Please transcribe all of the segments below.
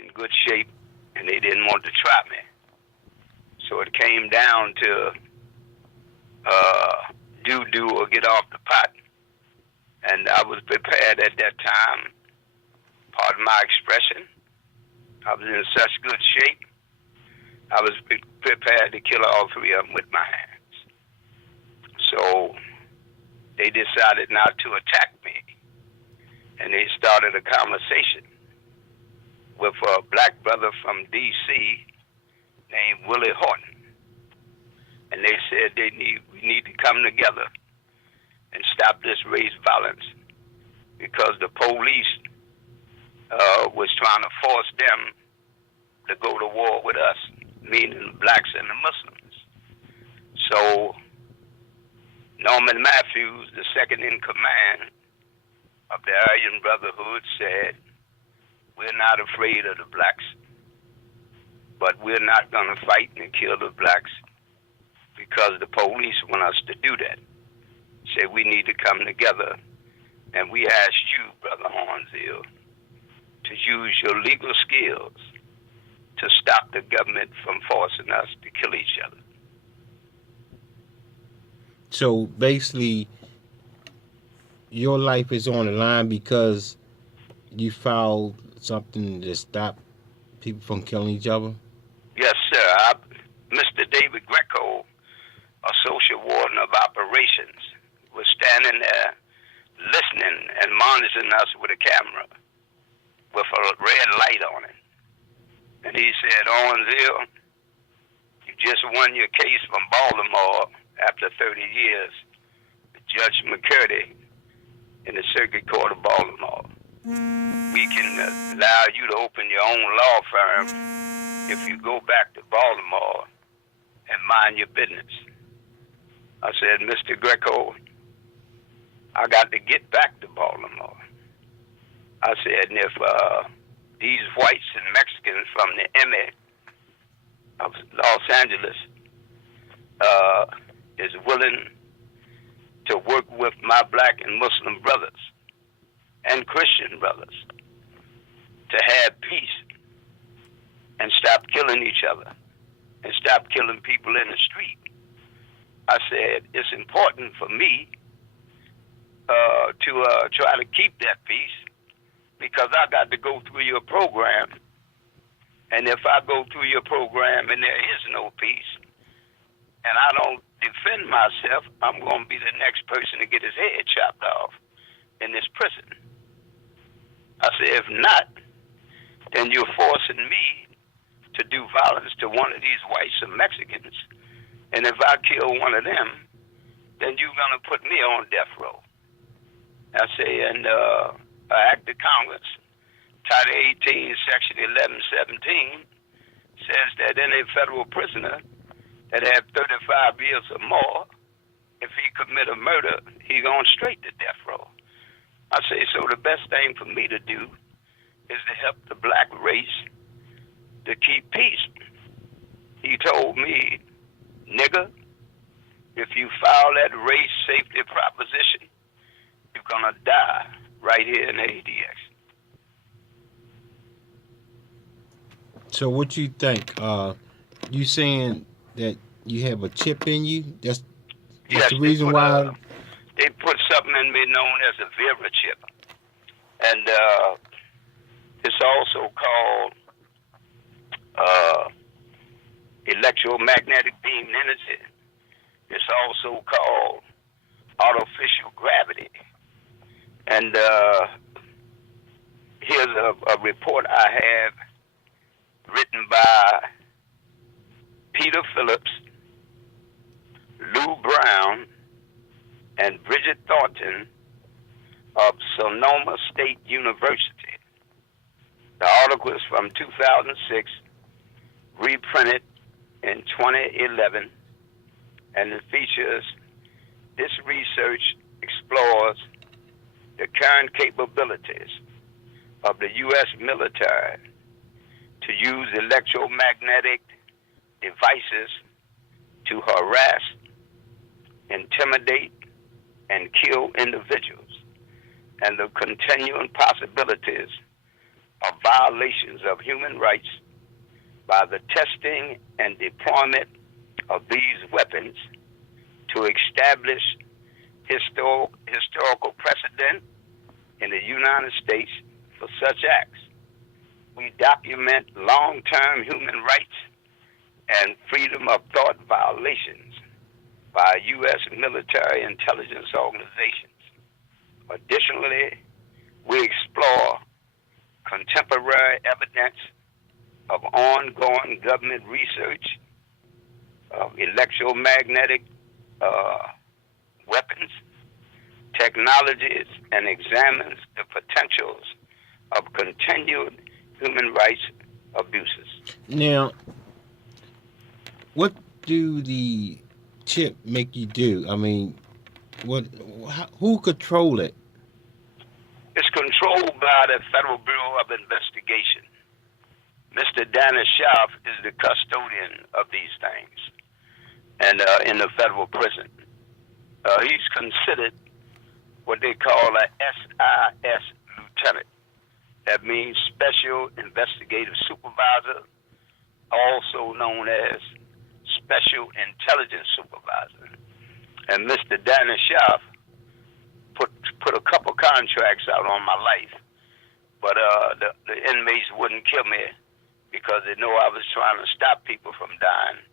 in good shape, and they didn't want to try me. So it came down to do or get off the pot. And I was prepared at that time. Pardon my expression. I was in such good shape. I was prepared to kill all three of them with my hands. So they decided not to attack me. And they started a conversation with a black brother from D.C. named Willie Horton. And they said we need to come together and stop this race violence because the police was trying to force them to go to war with us, meaning the blacks and the Muslims. So Norman Matthews, the second in command of the Aryan Brotherhood, said, we're not afraid of the blacks, but we're not going to fight and kill the blacks because the police want us to do that. Say we need to come together, and we ask you, Brother Hornsville, to use your legal skills to stop the government from forcing us to kill each other. So basically, your life is on the line because you filed something to stop people from killing each other? Yes, sir. Mr. David Greco, Associate Warden of Operations, was standing there listening and monitoring us with a camera with a red light on it. And he said, Owensville, you just won your case from Baltimore after 30 years with Judge McCurdy in the Circuit Court of Baltimore. We can allow you to open your own law firm if you go back to Baltimore and mind your business. I said, Mr. Greco, I got to get back to Baltimore. I said, and if these whites and Mexicans from the Emmy of Los Angeles is willing to work with my black and Muslim brothers and Christian brothers to have peace and stop killing each other and stop killing people in the street. I said, it's important for me to try to keep that peace because I got to go through your program. And if I go through your program and there is no peace and I don't defend myself, I'm going to be the next person to get his head chopped off in this prison. I said, if not, then you're forcing me to do violence to one of these whites or Mexicans. And if I kill one of them, then you're going to put me on death row. I say, and Act of Congress, Title 18, Section 1117, says that any federal prisoner that have 35 years or more, if he commit a murder, he going straight to death row. I say, so the best thing for me to do is to help the black race to keep peace. He told me, nigga, if you file that race safety proposition, you're going to die right here in the ADX. So what you think? You saying that you have a chip in you? That's the reason why? They put something in me known as a Vera chip. And it's also called electromagnetic beam energy. It's also called artificial gravity. And here's a report I have written by Peter Phillips, Lou Brown, and Bridget Thornton of Sonoma State University. The article is from 2006, reprinted in 2011, and it features, this research explores the current capabilities of the U.S. military to use electromagnetic devices to harass, intimidate, and kill individuals, and the continuing possibilities of violations of human rights by the testing and deployment of these weapons to establish historical precedent in the United States for such acts. We document long-term human rights and freedom of thought violations by U.S. military intelligence organizations. Additionally, we explore contemporary evidence of ongoing government research of electromagnetic weapons, technologies, and examines the potentials of continued human rights abuses. Now, what do the chip make you do? I mean, who control it? It's controlled by the Federal Bureau of Investigation. Mr. Dennis Schaaf is the custodian of these things, and in the federal prison. He's considered what they call a SIS lieutenant. That means Special Investigative Supervisor, also known as Special Intelligence Supervisor. And Mr. Dennis Schaaf put a couple contracts out on my life, but the inmates wouldn't kill me because they know I was trying to stop people from dying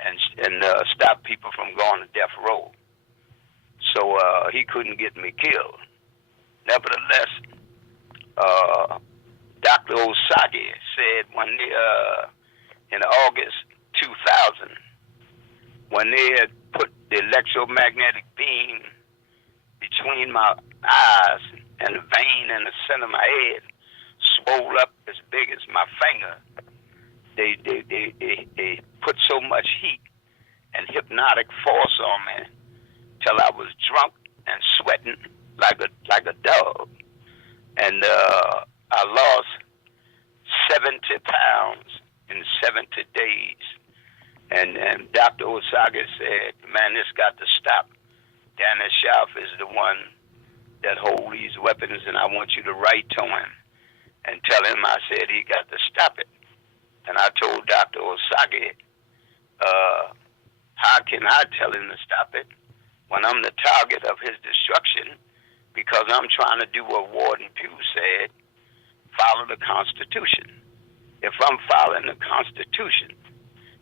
and stop people from going to death row. So he couldn't get me killed. Nevertheless, Dr. Osage said in August 2000, when they had put the electromagnetic beam between my eyes and the vein in the center of my head swole up as big as my finger, they put so much heat and hypnotic force on me till I was drunk and sweating like a dog, and I lost 70 pounds in 70 days. And Dr. Osage said, "Man, this got to stop. Dennis Schaaf is the one that holds these weapons, and I want you to write to him and tell him I said he got to stop it." And I told Dr. Osage, how can I tell him to stop it when I'm the target of his destruction, because I'm trying to do what Warden Pugh said, follow the Constitution. If I'm following the Constitution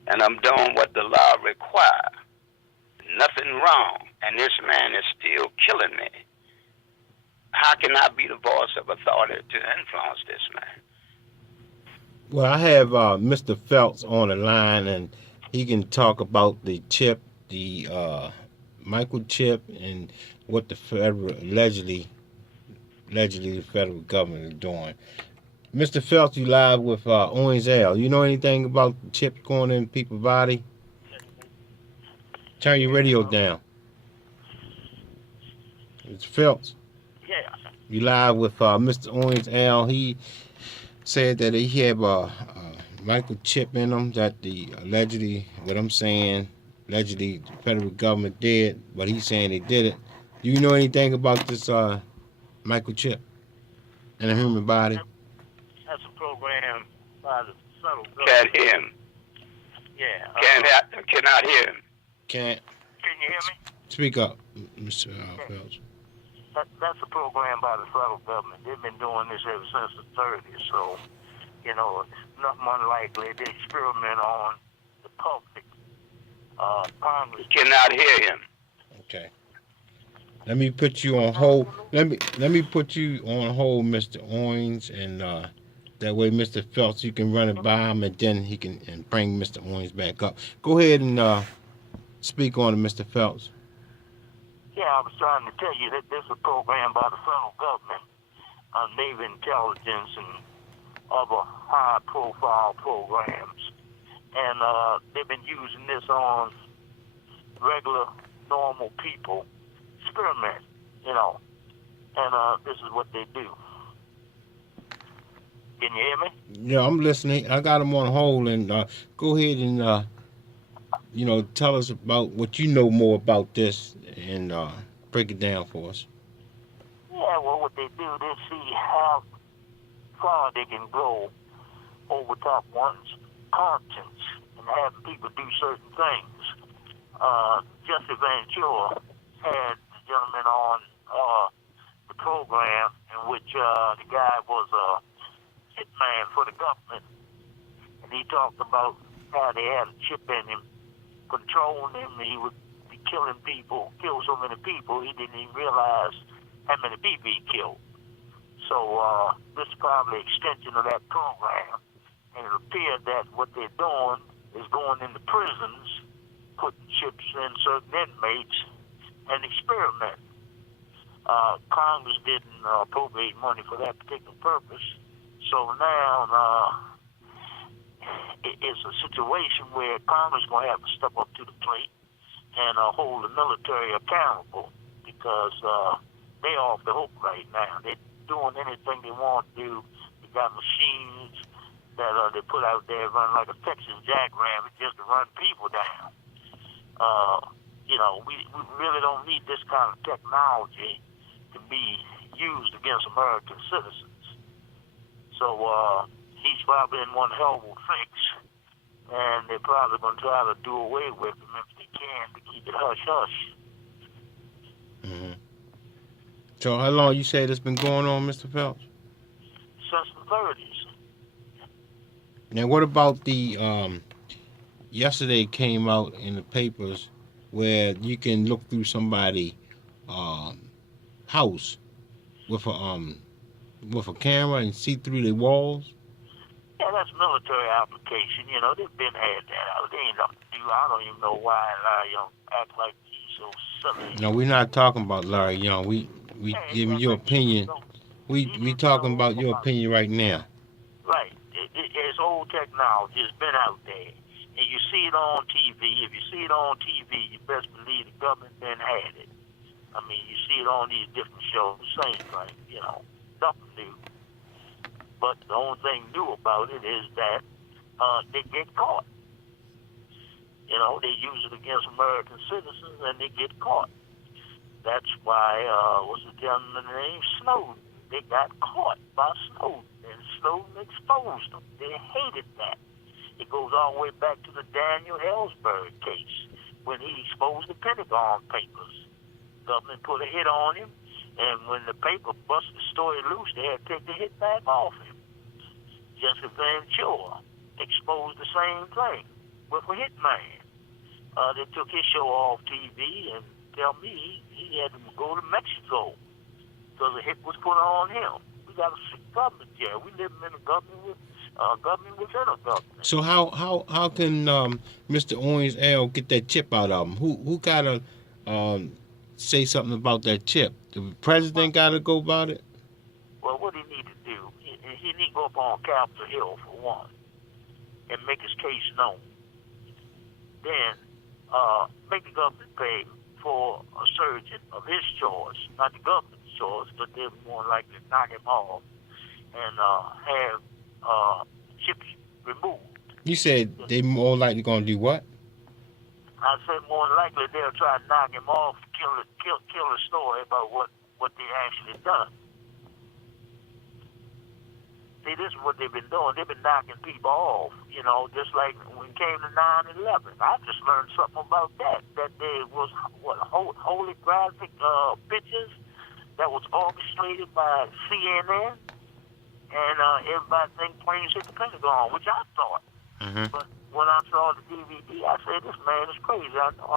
and I'm doing what the law requires, nothing wrong, and this man is still killing me, how can I be the voice of authority to influence this man? Well, I have Mr. Phelps on the line, and he can talk about the chip, the microchip, and what the federal allegedly the federal government is doing. Mr. Phelps, you live with Owens L. You know anything about the chip going in people's body? Turn your radio down. Mr. Phelps. Yeah. You live with Mr. Owens L. He said that he have a microchip in him that the allegedly, what I'm saying, allegedly the federal government did, but he's saying they did it. Do you know anything about this microchip in a human body? That's a program by the federal government. Can't hear him. Yeah. Cannot hear him. Can't. Can you hear me? Speak up, Mr. Phelps. That's a program by the federal government. They've been doing this ever since the 30s, so, it's not unlikely they experiment on the public. Congress. Cannot hear him. Okay. Let me put you on hold. Let me put you on hold, Mr. Owens, and that way, Mr. Phelps, you can run it by him, and then he can bring Mr. Owens back up. Go ahead and speak on it, Mr. Phelps. Yeah, I was trying to tell you that this is a program by the federal government, Navy intelligence and other high-profile programs. And they've been using this on regular, normal people, experiment, and this is what they do. Can you hear me? Yeah, I'm listening. I got him on hold, and go ahead and, tell us about what you know more about this and break it down for us. Yeah, well, what they do, they see how far they can go over top one's conscience and having people do certain things. Jesse Ventura had the gentleman on the program in which the guy was a hitman for the government, and he talked about how they had a chip in him, controlling him. He would be killing people, kill so many people, he didn't even realize how many people he killed. So this is probably an extension of that program, and it appeared that what they're doing is going into prisons, putting chips in certain inmates, and experiment. Congress didn't appropriate money for that particular purpose, so now it's a situation where Congress is going to have to step up to the plate and hold the military accountable, because they're off the hook right now. They're doing anything they want to do. They got machines that they put out there running like a Texas jackrabbit just to run people down. We really don't need this kind of technology to be used against American citizens. So he's probably in one hell of a fix, and they're probably going to try to do away with him if they can to keep it hush-hush. Mm-hmm. So how long you say this been going on, Mr. Phelps? Since the 30s. Now, what about the yesterday came out in the papers where you can look through somebody's house with a camera and see through the walls? Yeah, that's military application. They've been had that out. They ain't nothing to do. I don't even know why Larry Young act like he's so silly. No, we're not talking about Larry Young. We giving your opinion. We talking about your opinion right now. Right. It's old technology. It's been out there. And you see it on TV. If you see it on TV, you best believe the government then had it. I mean, you see it on these different shows, same thing, nothing new. But the only thing new about it is that they get caught. They use it against American citizens and they get caught. That's why, what's the gentleman's name? Snowden. They got caught by Snowden, and Snowden exposed them. They hated that. It goes all the way back to the Daniel Ellsberg case when he exposed the Pentagon Papers. Government put a hit on him, and when the paper busted the story loose, they had to take the hit back off him. Jesse Ventura exposed the same thing with a hitman. They took his show off TV and tell me he had to go to Mexico because the hit was put on him. We got a sick government here. We live in a government with government within a government. So how can Mr. Owens L get that chip out of him? Who gotta say something about that chip? The president gotta go about it? Well, what he need to do, he need to go up on Capitol Hill for one and make his case known. Then make the government pay for a surgeon of his choice, not the government's choice, but they're more likely to knock him off and have chips removed. You said they more likely gonna do what? I said more likely they'll try to knock him off, kill the story about what they actually done. See, this is what they've been doing. They've been knocking people off, just like when it came to 9/11. I just learned something about that there was, holographic pictures that was orchestrated by CNN, and everybody think planes hit the Pentagon, which I thought. Mm-hmm. But when I saw the DVD, I said, this man is crazy.